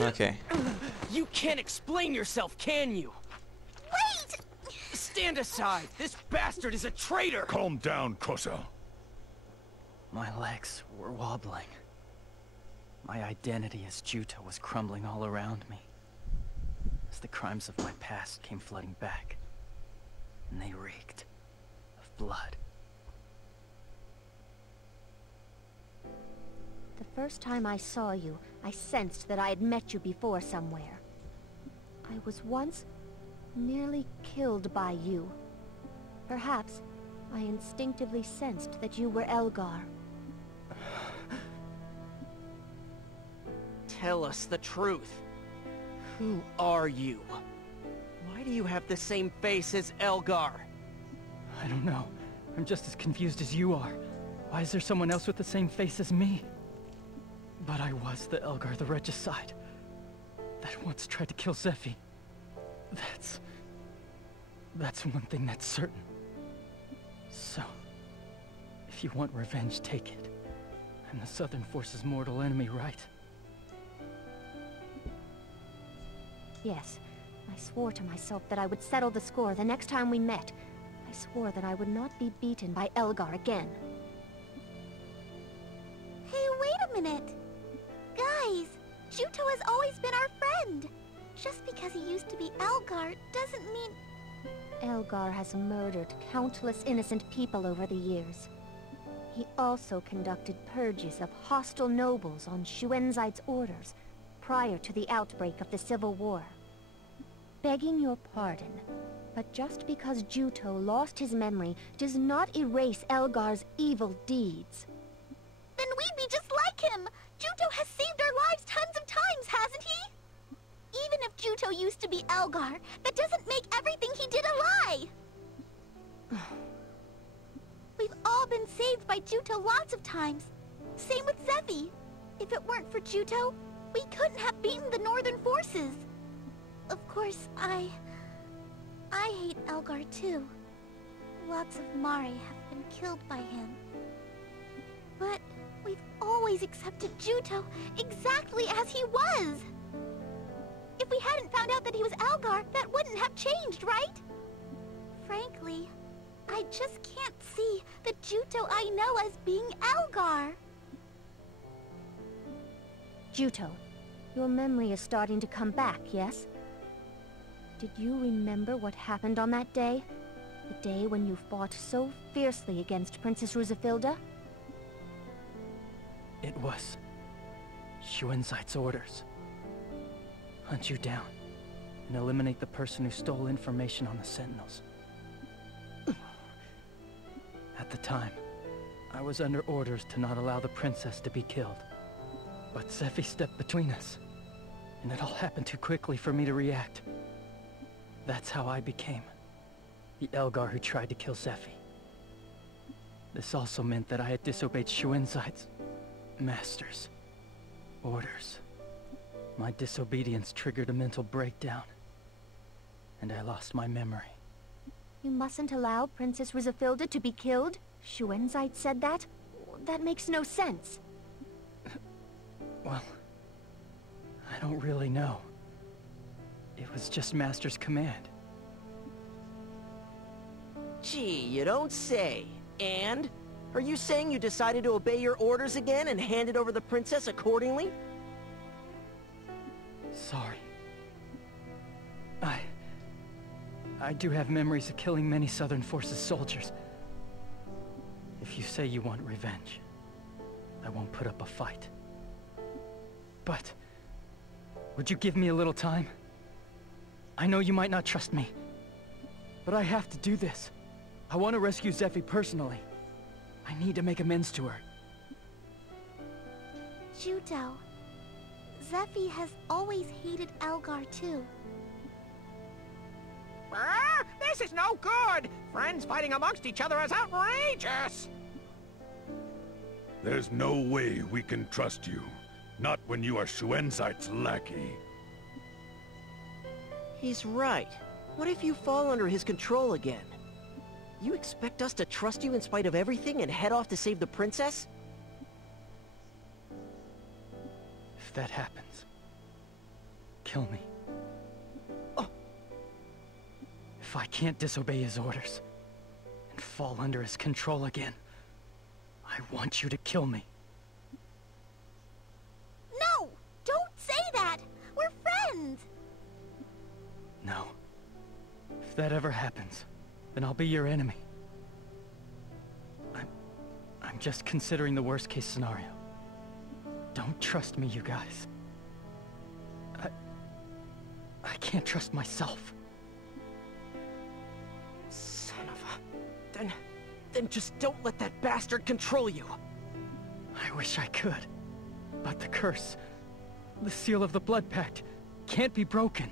Okay. You can't explain yourself, can you? Wait! Stand aside! This bastard is a traitor! Calm down, Kosa. My legs were wobbling. My identity as Juto was crumbling all around me, as the crimes of my past came flooding back, and they reeked of blood. The first time I saw you, I sensed that I had met you before somewhere. I was once nearly killed by you. Perhaps I instinctively sensed that you were Elgar. Tell us the truth. Who are you? Why do you have the same face as Elgar? I don't know. I'm just as confused as you are. Why is there someone else with the same face as me? But I was the Elgar the Regicide that once tried to kill Zephi. That's one thing that's certain. So, if you want revenge, take it. I'm the Southern Force's mortal enemy, right? Yes, I swore to myself that I would settle the score the next time we met. I swore that I would not be beaten by Elgar again. Hey, wait a minute! Guys, Juto has always been our friend! Just because he used to be Elgar doesn't mean... Elgar has murdered countless innocent people over the years. He also conducted purges of hostile nobles on Shuenzide's orders prior to the outbreak of the Civil War. Begging your pardon, but just because Juto lost his memory does not erase Elgar's evil deeds. Then we'd be just like him! Juto has saved our lives tons of times, hasn't he? Even if Juto used to be Elgar, that doesn't make everything he did a lie! We've all been saved by Juto lots of times. Same with Zephi. If it weren't for Juto, we couldn't have beaten the Northern forces. Of course, I hate Elgar too. Lots of Mare have been killed by him. But we've always accepted Juto exactly as he was. If we hadn't found out that he was Elgar, that wouldn't have changed, right? Frankly, I just can't see the Juto I know as being Elgar. Juto, your memory is starting to come back, yes? Did you remember what happened on that day? The day when you fought so fiercely against Princess Rusafilda? It was Shuenzide's orders. Hunt you down and eliminate the person who stole information on the Sentinels. At the time, I was under orders to not allow the princess to be killed. But Zephi stepped between us, and it all happened too quickly for me to react. That's how I became the Elgar who tried to kill Zephi. This also meant that I had disobeyed Shuenzide's master's orders. My disobedience triggered a mental breakdown, and I lost my memory. You mustn't allow Princess Rusafilda to be killed? Shuenzide said that? That makes no sense. Well, I don't really know. It was just Master's command. Gee, you don't say. And? Are you saying you decided to obey your orders again and handed over the princess accordingly? Sorry. I do have memories of killing many Southern Forces soldiers. If you say you want revenge, I won't put up a fight. But, would you give me a little time? I know you might not trust me, but I have to do this. I want to rescue Zephi personally. I need to make amends to her. Juto, Zephi has always hated Elgar too. Ah, this is no good! Friends fighting amongst each other is outrageous! There's no way we can trust you. Not when you are Shuenzide's lackey. He's right. What if you fall under his control again? You expect us to trust you in spite of everything and head off to save the princess? If that happens, kill me. If I can't disobey his orders and fall under his control again, I want you to kill me. No! Don't say that! We're friends! No. If that ever happens, then I'll be your enemy. I'm just considering the worst case scenario. Don't trust me, you guys. I can't trust myself. Son of a... Then just don't let that bastard control you. I wish I could. But the curse, the seal of the Blood Pact, can't be broken.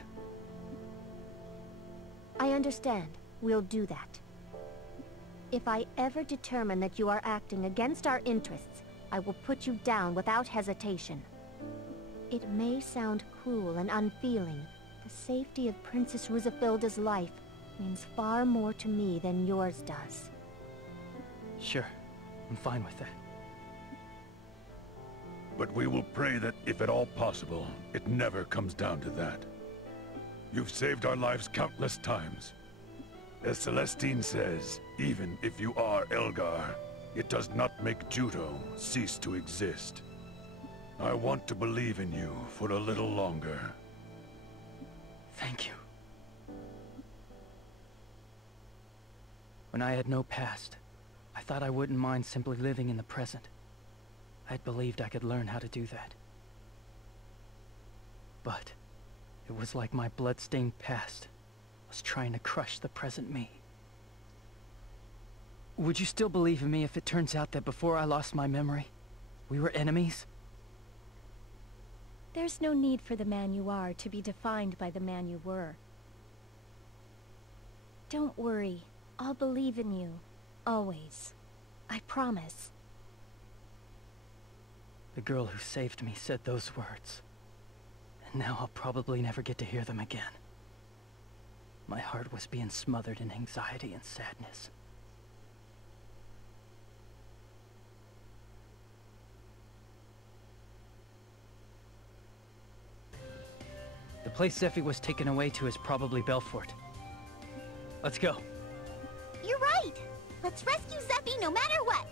I understand. We'll do that. If I ever determine that you are acting against our interests, I will put you down without hesitation. It may sound cruel and unfeeling. The safety of Princess Rusafilda's life means far more to me than yours does. Sure, I'm fine with that. But we will pray that, if at all possible, it never comes down to that. You've saved our lives countless times. As Celestine says, even if you are Elgar, it does not make Judo cease to exist. I want to believe in you for a little longer. Thank you. When I had no past, I thought I wouldn't mind simply living in the present. I'd believed I could learn how to do that. But it was like my blood-stained past was trying to crush the present me. Would you still believe in me if it turns out that before I lost my memory, we were enemies? There's no need for the man you are to be defined by the man you were. Don't worry. I'll believe in you. Always. I promise. The girl who saved me said those words. And now I'll probably never get to hear them again. My heart was being smothered in anxiety and sadness. The place Zephy was taken away to is probably Belfort. Let's go. You're right! Let's rescue Zephy no matter what!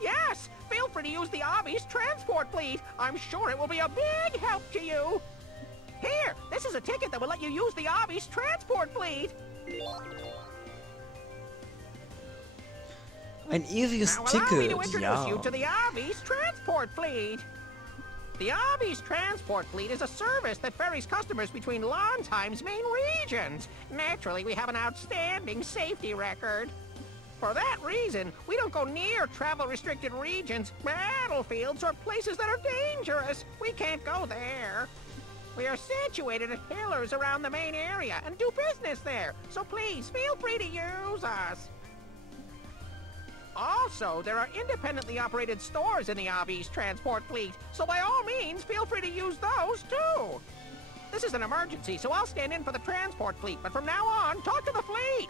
Yes! Feel free to use the Obby's transport fleet. I'm sure it will be a big help to you. Here, this is a ticket that will let you use the Obby's transport fleet. Ein ewiges Now allow me to Ticket, introduce ja. you to the Obby's transport fleet. The Obby's transport fleet is a service that ferries customers between Lonsheim's main regions. Naturally, we have an outstanding safety record. For that reason, we don't go near travel-restricted regions, battlefields, or places that are dangerous. We can't go there. We are situated at pillars around the main area and do business there, so please feel free to use us. Also, there are independently operated stores in the Obby's transport fleet, so by all means, feel free to use those too. This is an emergency, so I'll stand in for the transport fleet, but from now on, talk to the fleet.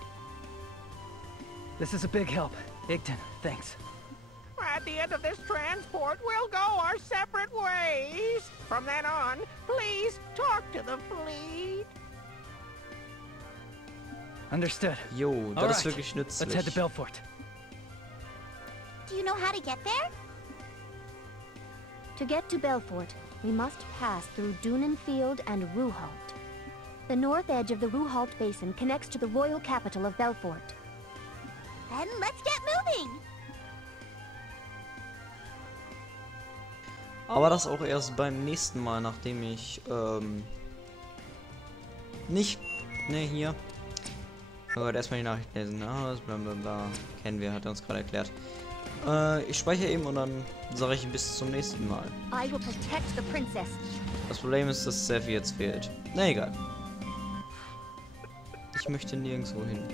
This is a big help. Igton, thanks. At the end of this transport, we'll go our separate ways. From then on, please talk to the fleet. Understood. Jo, All das ist right, wirklich let's head to nützlich. Belfort. Do you know how to get there? To get to Belfort, we must pass through Dunenfield and Ruhalt. The north edge of the Ruhalt Basin connects to the royal capital of Belfort. Then let's get moving! Aber das auch erst beim nächsten Mal, nachdem ich, nicht, ne, hier. Oh Gott, erstmal die Nachricht lesen, ne, bla bla bla, kennen wir, hat er uns gerade erklärt. Ich speichere eben und dann sage ich bis zum nächsten Mal. I will protect the princess. Das Problem ist, dass Zephy jetzt fehlt. Na egal. Ich möchte nirgendwo hin.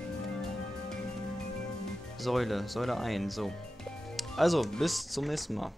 Säule 1, so. Also, bis zum nächsten Mal.